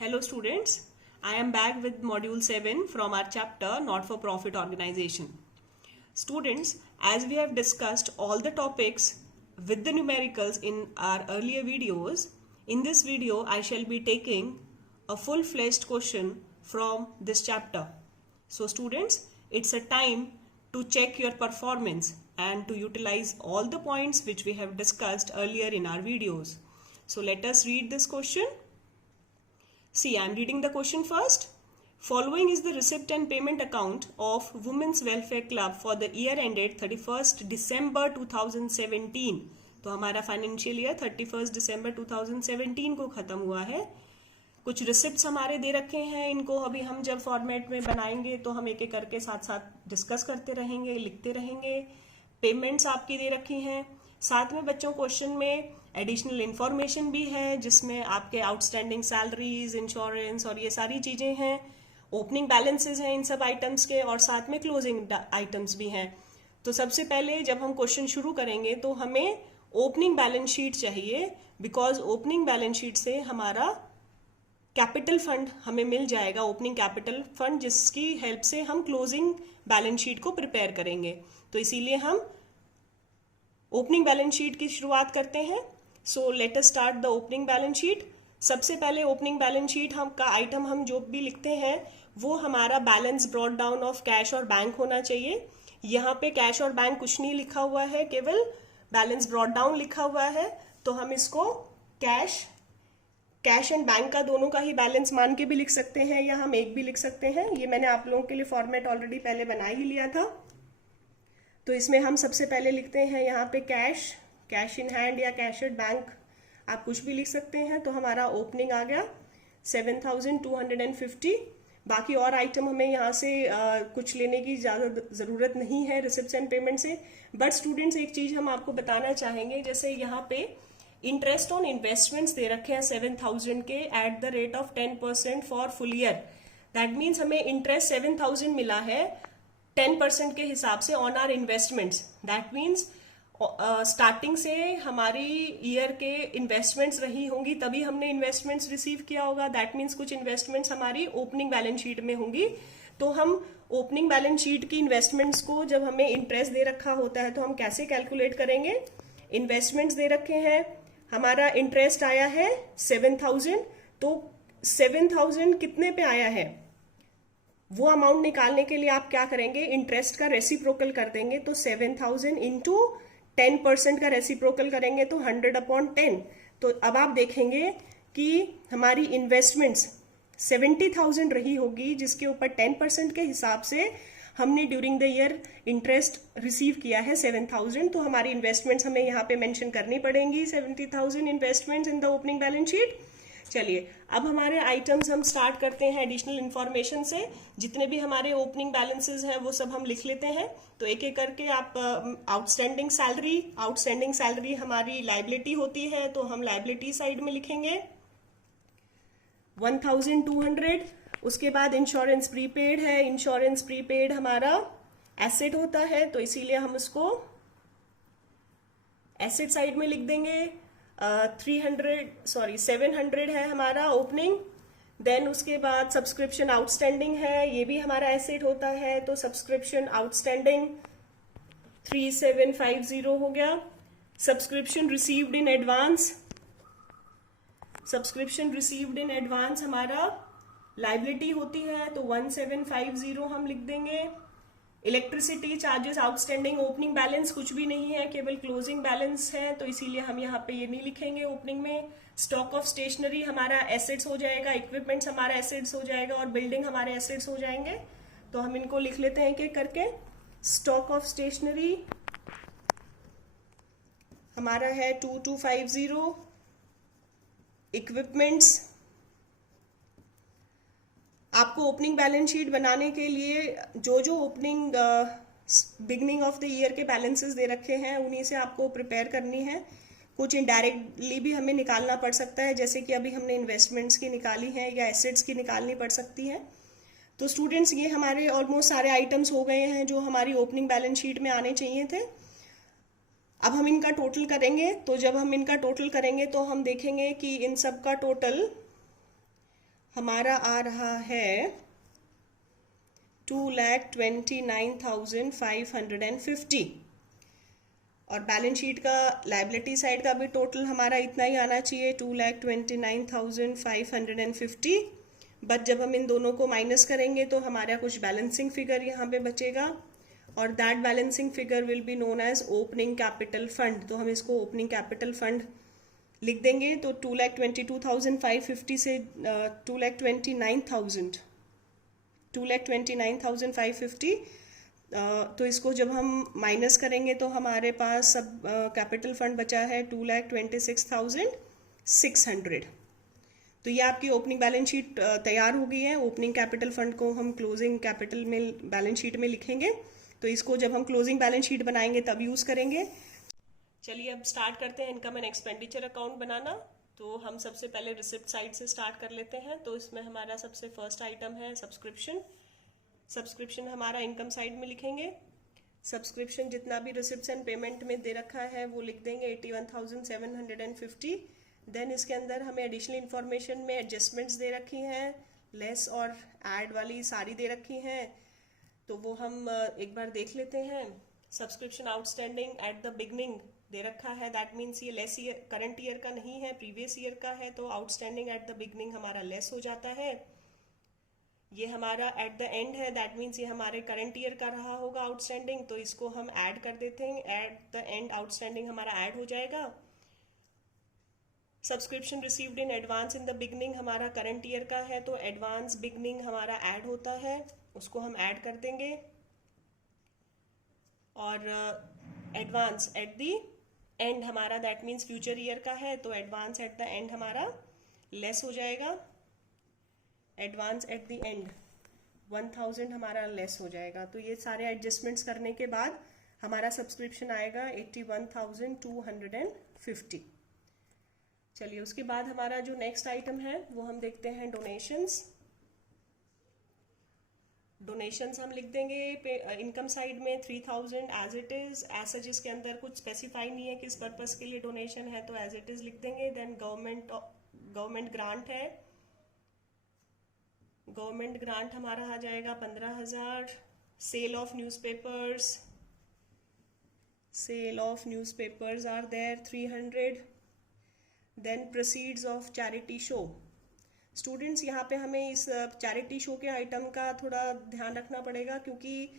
Hello students, I am back with module 7 from our chapter Not-for-Profit Organization. Students, as we have discussed all the topics with the numericals in our earlier videos, in this video I shall be taking a full-fledged question from this chapter. So students, it's a time to check your performance and to utilize all the points which we have discussed earlier in our videos. So let us read this question. See, I am reading the question first. Following is the receipt and payment account of Women's Welfare Club for the year ended 31st December 2017. तो हमारा financial year 31st December 2017 को ख़त्म हुआ है. कुछ receipts हमारे दे रखे हैं. इनको अभी हम जब फॉर्मेट में बनाएंगे तो हम एक एक करके साथ साथ डिस्कस करते रहेंगे, लिखते रहेंगे. पेमेंट्स आपकी दे रखी हैं. साथ में बच्चों क्वेश्चन में एडिशनल इंफॉर्मेशन भी है जिसमें आपके आउटस्टैंडिंग सैलरीज, इंश्योरेंस और ये सारी चीज़ें हैं. ओपनिंग बैलेंसेज हैं इन सब आइटम्स के और साथ में क्लोजिंग आइटम्स भी हैं. तो सबसे पहले जब हम क्वेश्चन शुरू करेंगे तो हमें ओपनिंग बैलेंस शीट चाहिए, बिकॉज ओपनिंग बैलेंस शीट से हमारा कैपिटल फंड हमें मिल जाएगा, ओपनिंग कैपिटल फंड, जिसकी हेल्प से हम क्लोजिंग बैलेंस शीट को प्रिपेयर करेंगे. तो इसीलिए हम ओपनिंग बैलेंस शीट की शुरुआत करते हैं. So let us start the opening balance sheet. सबसे पहले ओपनिंग बैलेंस शीट का आइटम हम जो भी लिखते हैं वो हमारा balance brought down of cash और बैंक होना चाहिए. यहाँ पे कैश और बैंक कुछ नहीं लिखा हुआ है, केवल बैलेंस ब्रॉट डाउन लिखा हुआ है. तो हम इसको कैश एंड बैंक का दोनों का ही बैलेंस मान के भी लिख सकते हैं या हम एक भी लिख सकते हैं. ये मैंने आप लोगों के लिए फॉर्मेट ऑलरेडी पहले बना ही लिया था. तो इसमें हम सबसे पहले लिखते हैं यहाँ पे कैश इन हैंड या कैश एट बैंक, आप कुछ भी लिख सकते हैं. तो हमारा ओपनिंग आ गया 7,250. बाकी और आइटम हमें यहाँ से कुछ लेने की ज़्यादा ज़रूरत नहीं है रिसिप्ट्स एंड पेमेंट से. बट स्टूडेंट्स, एक चीज़ हम आपको बताना चाहेंगे, जैसे यहाँ पे इंटरेस्ट ऑन इन्वेस्टमेंट्स दे रखे हैं 7,000 के at the rate of 10% for full year. That means हमें इंटरेस्ट 7,000 मिला है 10% के हिसाब से on our investments. That means starting से हमारी ईयर के इन्वेस्टमेंट्स रही होंगी तभी हमने इन्वेस्टमेंट्स रिसीव किया होगा. दैट मीन्स कुछ इन्वेस्टमेंट्स हमारी ओपनिंग बैलेंस शीट में होंगी. तो हम ओपनिंग बैलेंस शीट की इन्वेस्टमेंट्स को जब हमें इंटरेस्ट दे रखा होता है तो हम कैसे कैलकुलेट करेंगे. इन्वेस्टमेंट्स दे रखे हैं, हमारा इंटरेस्ट आया है 7,000. तो 7,000 कितने पे आया है वो अमाउंट निकालने के लिए आप क्या करेंगे, इंटरेस्ट का रेसिप्रोकल कर देंगे. तो 7,000 इंटू 10% का रेसिप्रोकल करेंगे तो 100/10. तो अब आप देखेंगे कि हमारी इन्वेस्टमेंट्स 70,000 रही होगी, जिसके ऊपर 10% के हिसाब से हमने during the year interest receive किया है 7,000. तो हमारी इन्वेस्टमेंट्स हमें यहाँ पे मेंशन करनी पड़ेंगी, 70,000 investments in the opening balance sheet. चलिए अब हमारे आइटम्स हम स्टार्ट करते हैं एडिशनल इन्फॉर्मेशन से. जितने भी हमारे ओपनिंग बैलेंसेस हैं वो सब हम लिख लेते हैं. तो एक एक करके आप आउटस्टैंडिंग सैलरी हमारी लाइबिलिटी होती है, तो हम लाइबिलिटी साइड में लिखेंगे 1,200. उसके बाद इंश्योरेंस प्रीपेड है, इंश्योरेंस प्रीपेड हमारा एसेट होता है, तो इसीलिए हम उसको एसेट साइड में लिख देंगे. 700 है हमारा ओपनिंग. देन उसके बाद सब्सक्रिप्शन आउटस्टैंडिंग है, ये भी हमारा एसेट होता है, तो सब्सक्रिप्शन आउटस्टैंडिंग 3,750 हो गया. सब्सक्रिप्शन रिसीव्ड इन एडवांस हमारा लाइबिलिटी होती है, तो 1,750 हम लिख देंगे. Electricity charges outstanding opening balance कुछ भी नहीं है, केवल क्लोजिंग बैलेंस है, तो इसीलिए हम यहाँ पे ये नहीं लिखेंगे ओपनिंग में. स्टॉक ऑफ स्टेशनरी हमारा एसेट्स हो जाएगा, इक्विपमेंट्स हमारा एसेट्स हो जाएगा और बिल्डिंग हमारे एसेट्स हो जाएंगे. तो हम इनको लिख लेते हैं एक करके. स्टॉक ऑफ स्टेशनरी हमारा है 2,250. इक्विपमेंट्स, आपको ओपनिंग बैलेंस शीट बनाने के लिए जो opening beginning of the year के बैलेंसेस दे रखे हैं उन्हीं से आपको प्रिपेयर करनी है. कुछ इनडायरेक्टली भी हमें निकालना पड़ सकता है, जैसे कि अभी हमने इन्वेस्टमेंट्स की निकाली है या एसेट्स की निकालनी पड़ सकती है. तो स्टूडेंट्स, ये हमारे ऑलमोस्ट सारे आइटम्स हो गए हैं जो हमारी ओपनिंग बैलेंस शीट में आने चाहिए थे. अब हम इनका टोटल करेंगे. तो जब हम इनका टोटल करेंगे तो हम देखेंगे कि इन सब का टोटल हमारा आ रहा है 2,29,550 और बैलेंस शीट का लायबिलिटी साइड का भी टोटल हमारा इतना ही आना चाहिए 2,29,550। बट जब हम इन दोनों को माइनस करेंगे तो हमारा कुछ बैलेंसिंग फिगर यहाँ पे बचेगा और that balancing figure will be known as opening capital fund. तो हम इसको ओपनिंग कैपिटल फंड लिख देंगे। तो 2,22,550 से 2,29,550 तो इसको जब हम माइनस करेंगे तो हमारे पास सब कैपिटल फंड बचा है 2,26,600। तो ये आपकी ओपनिंग बैलेंस शीट तैयार हो गई है। ओपनिंग कैपिटल फंड को हम क्लोजिंग कैपिटल में बैलेंस शीट में लिखेंगे। तो इसको जब हम क्लोजिंग बैलेंस शीट बनाएंगे तब यूज करेंगे। चलिए अब स्टार्ट करते हैं इनकम एंड एक्सपेंडिचर अकाउंट बनाना। तो हम सबसे पहले रिसिप्ट साइड से स्टार्ट कर लेते हैं। तो इसमें हमारा सबसे फर्स्ट आइटम है सब्सक्रिप्शन। सब्सक्रिप्शन हमारा इनकम साइड में लिखेंगे। सब्सक्रिप्शन जितना भी रिसिप्ट्स एंड पेमेंट में दे रखा है वो लिख देंगे 81,750। देन इसके अंदर हमें एडिशनल इन्फॉर्मेशन में एडजस्टमेंट्स दे रखी हैं, लेस और ऐड वाली सारी दे रखी हैं। तो वो हम एक बार देख लेते हैं। Subscription outstanding at the beginning दे रखा है, दैट मीन्स ये लेस ईयर करंट ईयर का नहीं है, प्रीवियस ईयर का है। तो आउटस्टैंडिंग एट द बिगनिंग हमारा लेस हो जाता है। ये हमारा एट द एंड है, दैट मीन्स ये हमारे करंट ईयर का रहा होगा आउटस्टैंडिंग। तो इसको हम ऐड कर देते हैं। एट द एंड आउटस्टैंडिंग हमारा ऐड हो जाएगा। Subscription received in advance in the beginning हमारा करंट ईयर का है, तो एडवांस बिगनिंग हमारा ऐड होता है, उसको हम ऐड कर देंगे। और एडवांस एट द एंड हमारा दैट मीन्स फ्यूचर ईयर का है, तो एडवांस एट द एंड हमारा लेस हो जाएगा। एडवांस एट द एंड 1,000 हमारा लेस हो जाएगा। तो ये सारे एडजस्टमेंट्स करने के बाद हमारा सब्सक्रिप्शन आएगा 81,250। चलिए उसके बाद हमारा जो नेक्स्ट आइटम है वो हम देखते हैं डोनेशंस। डोनेशंस हम लिख देंगे इनकम साइड में 3,000 as it is. As such इसके अंदर कुछ स्पेसिफाई नहीं है किस पर्पस के लिए डोनेशन है, तो एज इट इज लिख देंगे। देन गवर्नमेंट ग्रांट है, गवर्नमेंट ग्रांट हमारा आ जाएगा 15,000। Sale of newspapers are there 300। Then proceeds of charity show. Students यहाँ पे हमें इस चैरिटी शो के आइटम का थोड़ा ध्यान रखना पड़ेगा, क्योंकि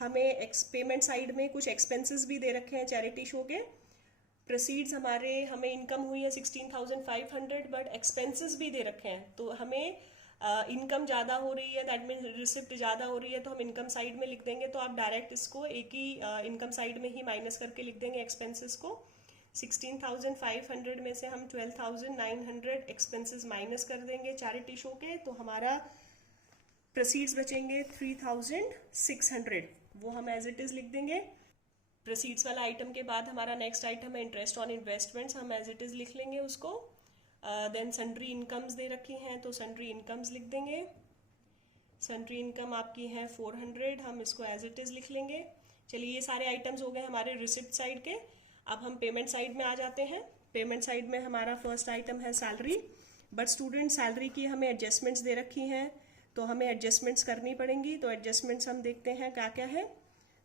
हमें पेमेंट साइड में कुछ एक्सपेंसेस भी दे रखे हैं चैरिटी शो के। प्रोसीड्स हमें इनकम हुई है 16,500 बट एक्सपेंसेस भी दे रखे हैं। तो हमें इनकम ज़्यादा हो रही है, दैट मीन्स रिसिप्ट ज़्यादा हो रही है, तो हम इनकम साइड में लिख देंगे। तो आप डायरेक्ट इसको एक ही इनकम साइड में ही माइनस करके लिख देंगे एक्सपेंसेस को। 16,500 में से हम 12,900 एक्सपेंसेस माइनस कर देंगे चैरिटी शो के, तो हमारा प्रोसीड्स बचेंगे 3,600। वो हम एज इट इज लिख देंगे। प्रोसीड्स वाला आइटम के बाद हमारा नेक्स्ट आइटम है इंटरेस्ट ऑन इन्वेस्टमेंट्स, हम एज इट इज लिख लेंगे उसको। देन सन्ड्री इनकम्स दे रखी हैं, तो सन्ड्री इनकम्स लिख देंगे। सन्ड्री इनकम आपकी है 400, हम इसको एज इट इज लिख लेंगे। चलिए ये सारे आइटम्स हो गए हमारे रिसिप्ट साइड के। अब हम पेमेंट साइड में आ जाते हैं। पेमेंट साइड में हमारा फर्स्ट आइटम है सैलरी। बट स्टूडेंट सैलरी की हमें एडजस्टमेंट्स दे रखी हैं, तो हमें एडजस्टमेंट्स करनी पड़ेंगी। तो एडजस्टमेंट्स हम देखते हैं क्या क्या है।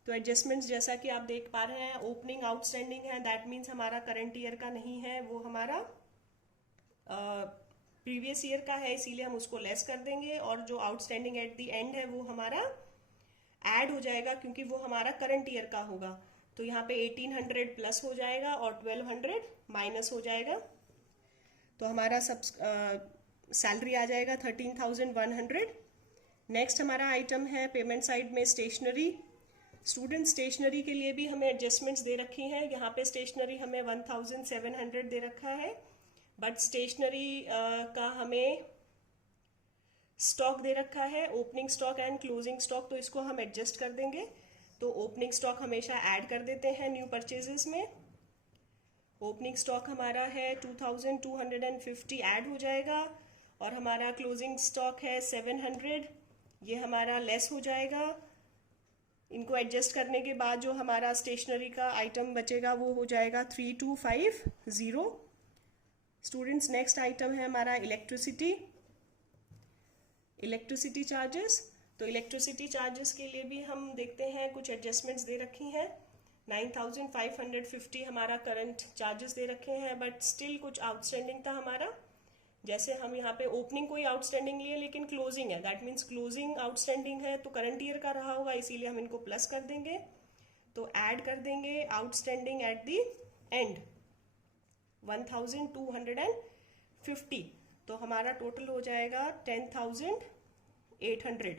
तो एडजस्टमेंट्स जैसा कि आप देख पा रहे हैं, ओपनिंग आउटस्टैंडिंग है, दैट मीन्स हमारा करंट ईयर का नहीं है, वो हमारा प्रीवियस ईयर का है, इसीलिए हम उसको लेस कर देंगे। और जो आउटस्टैंडिंग एट द एंड है वो हमारा ऐड हो जाएगा, क्योंकि वो हमारा करंट ईयर का होगा। तो यहाँ पे 1800 प्लस हो जाएगा और 1200 माइनस हो जाएगा। तो हमारा सैलरी आ जाएगा 13,100। नेक्स्ट हमारा आइटम है पेमेंट साइड में स्टेशनरी। स्टूडेंट स्टेशनरी के लिए भी हमें एडजस्टमेंट्स दे रखी हैं। यहाँ पे स्टेशनरी हमें 1,700 दे रखा है, बट स्टेशनरी का हमें स्टॉक दे रखा है, opening stock and closing stock, तो इसको हम एडजस्ट कर देंगे। तो ओपनिंग स्टॉक हमेशा ऐड कर देते हैं न्यू परचेजेस में। ओपनिंग स्टॉक हमारा है 2,250 ऐड हो जाएगा, और हमारा क्लोजिंग स्टॉक है 700, ये हमारा लेस हो जाएगा। इनको एडजस्ट करने के बाद जो हमारा स्टेशनरी का आइटम बचेगा वो हो जाएगा 3,250। स्टूडेंट्स नेक्स्ट आइटम है हमारा इलेक्ट्रिसिटी। इलेक्ट्रिसिटी चार्जेस, तो इलेक्ट्रिसिटी चार्जेस के लिए भी हम देखते हैं कुछ एडजस्टमेंट्स दे रखी हैं। 9550 हमारा करंट चार्जेस दे रखे हैं, बट स्टिल कुछ आउटस्टैंडिंग था हमारा। जैसे हम यहाँ पे ओपनिंग कोई आउटस्टैंडिंग लिए लेकिन क्लोजिंग है, दैट मीन्स क्लोजिंग आउटस्टैंडिंग है तो करंट ईयर का रहा होगा, इसीलिए हम इनको प्लस कर देंगे। तो ऐड कर देंगे आउटस्टैंडिंग एट द एंड 1250, तो हमारा टोटल हो जाएगा 10,800।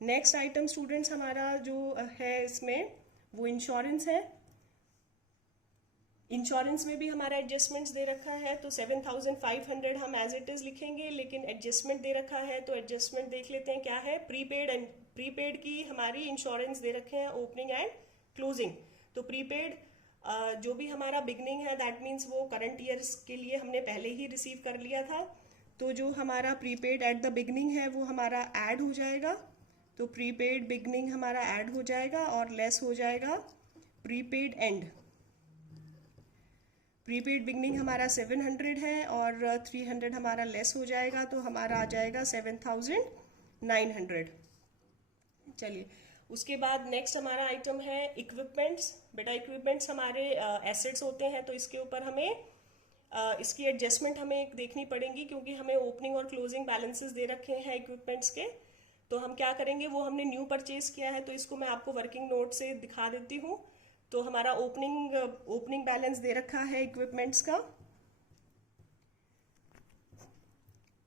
नेक्स्ट आइटम स्टूडेंट्स हमारा जो है इसमें वो इंश्योरेंस है। इंश्योरेंस में भी हमारा एडजस्टमेंट्स दे रखा है, तो 7,500 हम एज इट इज लिखेंगे, लेकिन एडजस्टमेंट दे रखा है तो एडजस्टमेंट देख लेते हैं क्या है। प्रीपेड की हमारी इंश्योरेंस दे रखे हैं ओपनिंग एंड क्लोजिंग। तो प्रीपेड जो भी हमारा बिगनिंग है दैट मीन्स वो करंट ईयर्स के लिए हमने पहले ही रिसीव कर लिया था, तो जो हमारा प्रीपेड एट द बिगनिंग है वो हमारा ऐड हो जाएगा। तो प्रीपेड बिगनिंग हमारा ऐड हो जाएगा और लेस हो जाएगा प्रीपेड एंड। प्रीपेड बिगनिंग हमारा 700 है और 300 हमारा लेस हो जाएगा, तो हमारा आ जाएगा 7,900। चलिए उसके बाद नेक्स्ट हमारा आइटम है इक्विपमेंट्स। बेटा इक्विपमेंट्स हमारे एसेट्स होते हैं, तो इसके ऊपर हमें इसकी एडजस्टमेंट हमें देखनी पड़ेगी, क्योंकि हमें ओपनिंग और क्लोजिंग बैलेंसेस दे रखे हैं इक्विपमेंट्स के। तो हम क्या करेंगे, वो हमने न्यू परचेज किया है तो इसको मैं आपको वर्किंग नोट से दिखा देती हूँ। तो हमारा ओपनिंग बैलेंस दे रखा है इक्विपमेंट्स का।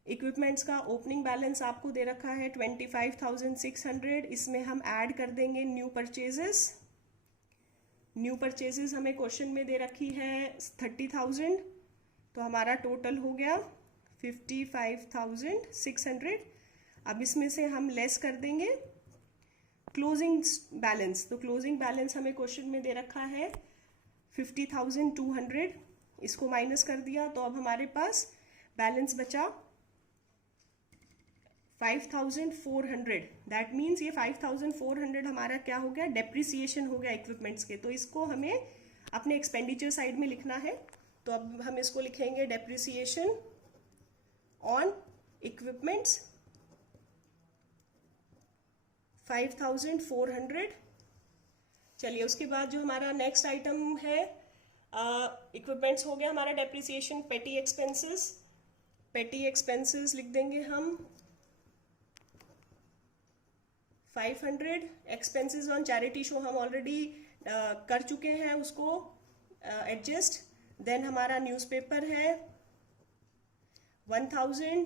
इक्विपमेंट्स का ओपनिंग बैलेंस आपको दे रखा है 25,600। इसमें हम ऐड कर देंगे न्यू परचेजेस। न्यू परचेजेस हमें क्वेश्चन में दे रखी है 30,000, तो हमारा टोटल हो गया 55,600। अब इसमें से हम लेस कर देंगे क्लोजिंग बैलेंस। तो क्लोजिंग बैलेंस हमें क्वेश्चन में दे रखा है 50,200, इसको माइनस कर दिया तो अब हमारे पास बैलेंस बचा 5,400। दैट मीन्स ये 5,400 हमारा क्या हो गया, डेप्रिसिएशन हो गया इक्विपमेंट्स के। तो इसको हमें अपने एक्सपेंडिचर साइड में लिखना है, तो अब हम इसको लिखेंगे डेप्रिसिएशन ऑन इक्विपमेंट्स 5,400। चलिए उसके बाद जो हमारा नेक्स्ट आइटम है इक्विपमेंट्स हो गया हमारा डेप्रिसिएशन। पेटी एक्सपेंसेस, पेटी एक्सपेंसेस लिख देंगे हम 500। एक्सपेंसेस ऑन चैरिटी शो हम ऑलरेडी कर चुके हैं उसको एडजस्ट। देन हमारा न्यूज़पेपर है 1,000।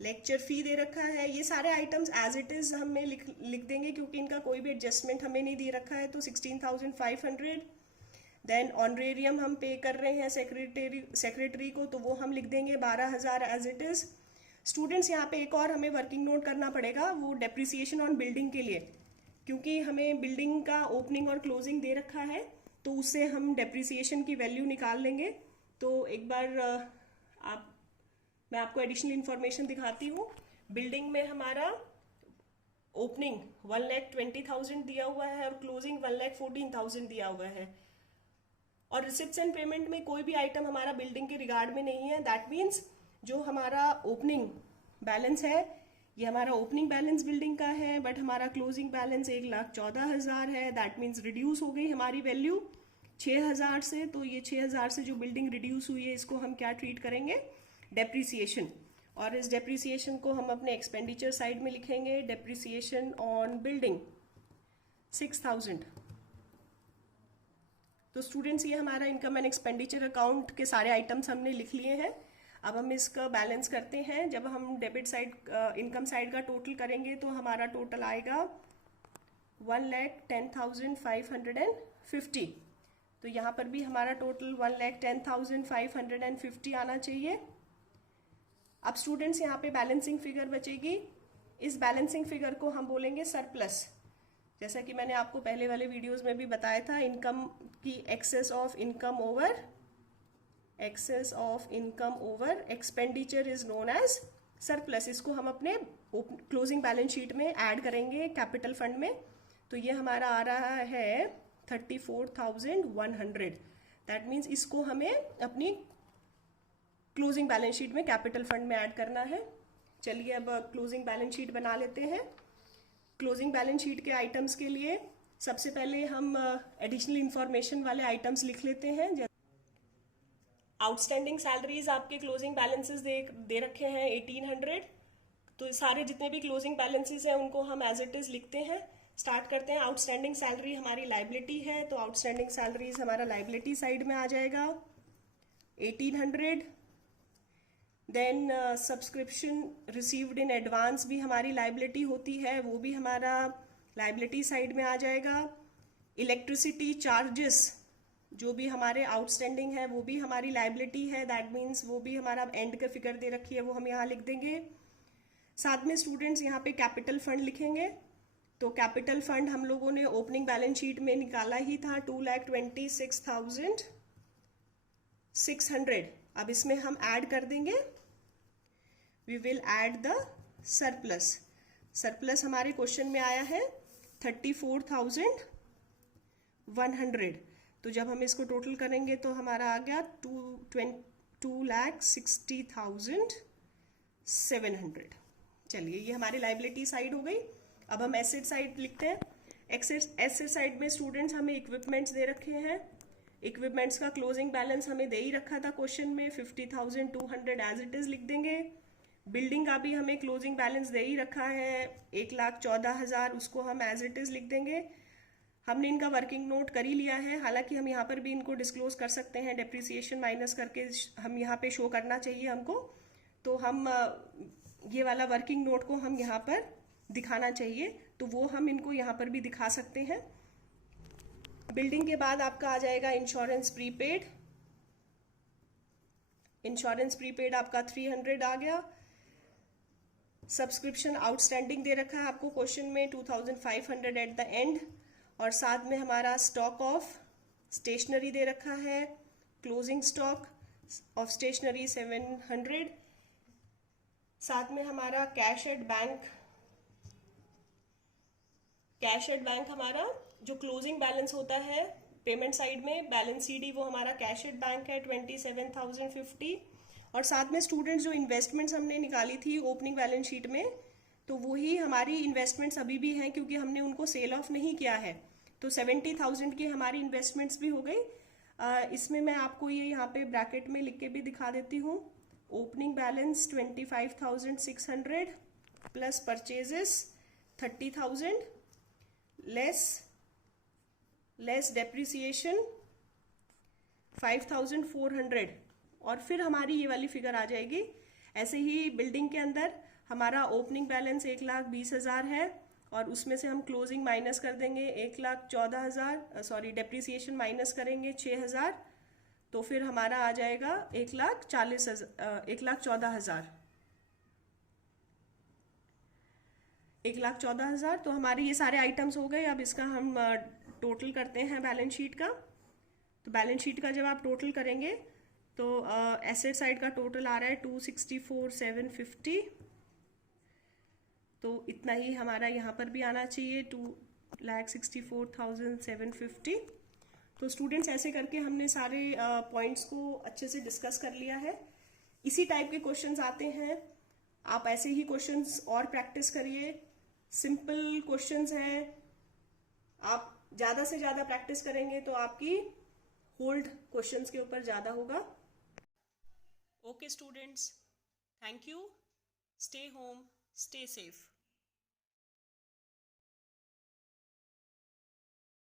लेक्चर फी दे रखा है। ये सारे आइटम्स एज इट इज हमें लिख देंगे, क्योंकि इनका कोई भी एडजस्टमेंट हमें नहीं दे रखा है। तो 16,500। देन ऑनरेरियम हम पे कर रहे हैं सेक्रेटरी को, तो वो हम लिख देंगे 12,000 एज इट इज। स्टूडेंट्स यहाँ पे एक और हमें वर्किंग नोट करना पड़ेगा, वो डेप्रिसिएशन ऑन बिल्डिंग के लिए, क्योंकि हमें बिल्डिंग का ओपनिंग और क्लोजिंग दे रखा है, तो उससे हम डेप्रिसिएशन की वैल्यू निकाल लेंगे। तो एक बार मैं आपको एडिशनल इन्फॉर्मेशन दिखाती हूँ। बिल्डिंग में हमारा ओपनिंग 1,20,000 दिया हुआ है और क्लोजिंग 1,14,000 दिया हुआ है, और रिसिप्ट्स एंड पेमेंट में कोई भी आइटम हमारा बिल्डिंग के रिगार्ड में नहीं है। दैट मीन्स जो हमारा ओपनिंग बैलेंस है ये हमारा ओपनिंग बैलेंस बिल्डिंग का है, बट हमारा क्लोजिंग बैलेंस 1,14,000 है। दैट मीन्स रिड्यूस हो गई हमारी वैल्यू 6,000 से। तो ये 6,000 से जो बिल्डिंग रिड्यूस हुई है इसको हम क्या ट्रीट करेंगे, डेप्रिसिएशन। और इस डेप्रिसिएशन को हम अपने एक्सपेंडिचर साइड में लिखेंगे, डेप्रिसिएशन ऑन बिल्डिंग 6,000। तो स्टूडेंट्स ये हमारा इनकम एंड एक्सपेंडिचर अकाउंट के सारे आइटम्स हमने लिख लिए हैं। अब हम इसका बैलेंस करते हैं। जब हम डेबिट साइड इनकम साइड का टोटल करेंगे तो हमारा टोटल आएगा 1,10,550। तो यहाँ पर भी हमारा टोटल 1,10,550 आना चाहिए। अब स्टूडेंट्स यहाँ पे बैलेंसिंग फिगर बचेगी। इस बैलेंसिंग फिगर को हम बोलेंगे सरप्लस। जैसा कि मैंने आपको पहले वाले वीडियोस में भी बताया था, इनकम की excess of income over expenditure is known as surplus. इसको हम अपने क्लोजिंग बैलेंस शीट में ऐड करेंगे कैपिटल फंड में। तो ये हमारा आ रहा है 34,100। दैट मीन्स इसको हमें अपनी क्लोजिंग बैलेंस शीट में कैपिटल फंड में ऐड करना है। चलिए अब क्लोजिंग बैलेंस शीट बना लेते हैं। क्लोजिंग बैलेंस शीट के आइटम्स के लिए सबसे पहले हम एडिशनल इंफॉर्मेशन वाले आइटम्स लिख लेते हैं। आउटस्टैंडिंग सैलरीज आपके क्लोजिंग बैलेंसेस दे रखे हैं 1800। तो सारे जितने भी क्लोजिंग बैलेंसेस हैं उनको हम एज इट इज लिखते हैं। स्टार्ट करते हैं। आउटस्टैंडिंग सैलरी हमारी लाइबिलिटी है, तो आउटस्टैंडिंग सैलरीज हमारा लाइबिलिटी साइड में आ जाएगा 1800। Then subscription received in advance भी हमारी लाइबिलिटी होती है, वो भी हमारा लाइबिलिटी साइड में आ जाएगा। इलेक्ट्रिसिटी चार्जेस जो भी हमारे आउटस्टैंडिंग है वो भी हमारी लाइबिलिटी है, दैट मीन्स वो भी हमारा एंड का फिगर दे रखी है वो हम यहाँ लिख देंगे। साथ में स्टूडेंट्स यहाँ पे कैपिटल फंड लिखेंगे। तो कैपिटल फंड हम लोगों ने ओपनिंग बैलेंस शीट में निकाला ही था 2,26,600। अब इसमें हम ऐड कर देंगे, we will add the surplus. Surplus हमारे क्वेश्चन में आया है 34,100। तो जब हम इसको टोटल करेंगे तो हमारा आ गया 2,60,700। चलिए ये हमारी लाइबिलिटी साइड हो गई। अब हम एसेट साइड लिखते हैं। एसेट साइड में स्टूडेंट्स हमें इक्विपमेंट्स दे रखे हैं। इक्विपमेंट्स का क्लोजिंग बैलेंस हमें दे ही रखा था क्वेश्चन में 50,200 एज इट इज लिख देंगे। बिल्डिंग का भी हमें क्लोजिंग बैलेंस दे ही रखा है 1,14,000, उसको हम एज इट इज लिख देंगे। हमने इनका वर्किंग नोट कर ही लिया है, हालांकि हम यहाँ पर भी इनको डिस्क्लोज कर सकते हैं, डेप्रिसिएशन माइनस करके हम यहाँ पे शो करना चाहिए हमको। तो हम ये वाला वर्किंग नोट को हम यहाँ पर दिखाना चाहिए, तो वो हम इनको यहाँ पर भी दिखा सकते हैं। बिल्डिंग के बाद आपका आ जाएगा इंश्योरेंस प्रीपेड। इंश्योरेंस प्रीपेड आपका 300 आ गया। सब्सक्रिप्शन आउटस्टैंडिंग दे रखा है आपको क्वेश्चन में 2,500 एट द एंड। और साथ में हमारा स्टॉक ऑफ स्टेशनरी दे रखा है, क्लोजिंग स्टॉक ऑफ स्टेशनरी 700। साथ में हमारा cash at bank, cash at bank हमारा जो क्लोजिंग बैलेंस होता है पेमेंट साइड में, बैलेंस सीडी, वो हमारा कैश एट बैंक है 27,050। और साथ में स्टूडेंट्स जो इन्वेस्टमेंट्स हमने निकाली थी ओपनिंग बैलेंस शीट में, तो वही हमारी इन्वेस्टमेंट्स अभी भी हैं क्योंकि हमने उनको सेल ऑफ नहीं किया है। तो 70,000 की हमारी इन्वेस्टमेंट्स भी हो गई। इसमें मैं आपको ये यहाँ पे ब्रैकेट में लिख के भी दिखा देती हूँ। Opening balance 25,600 plus purchases 30,000 less depreciation 5,400, और फिर हमारी ये वाली फिगर आ जाएगी। ऐसे ही बिल्डिंग के अंदर हमारा ओपनिंग बैलेंस 1,20,000 है और उसमें से हम क्लोजिंग माइनस कर देंगे 1,14,000, सॉरी डेप्रिसिएशन माइनस करेंगे 6,000, तो फिर हमारा आ जाएगा 1,14,000। 1,14,000। तो हमारे ये सारे आइटम्स हो गए। अब इसका हम टोटल करते हैं बैलेंस शीट का। तो बैलेंस शीट का जब आप टोटल करेंगे तो एसेट साइड का टोटल आ रहा है 264,750। तो इतना ही हमारा यहाँ पर भी आना चाहिए 2,64,750। तो स्टूडेंट्स ऐसे करके हमने सारे पॉइंट्स को अच्छे से डिस्कस कर लिया है। इसी टाइप के क्वेश्चंस आते हैं, आप ऐसे ही क्वेश्चंस और प्रैक्टिस करिए। सिंपल क्वेश्चंस हैं, आप ज़्यादा से ज़्यादा प्रैक्टिस करेंगे तो आपकी होल्ड क्वेश्चंस के ऊपर ज़्यादा होगा। Okay students, thank you. Stay home, stay safe.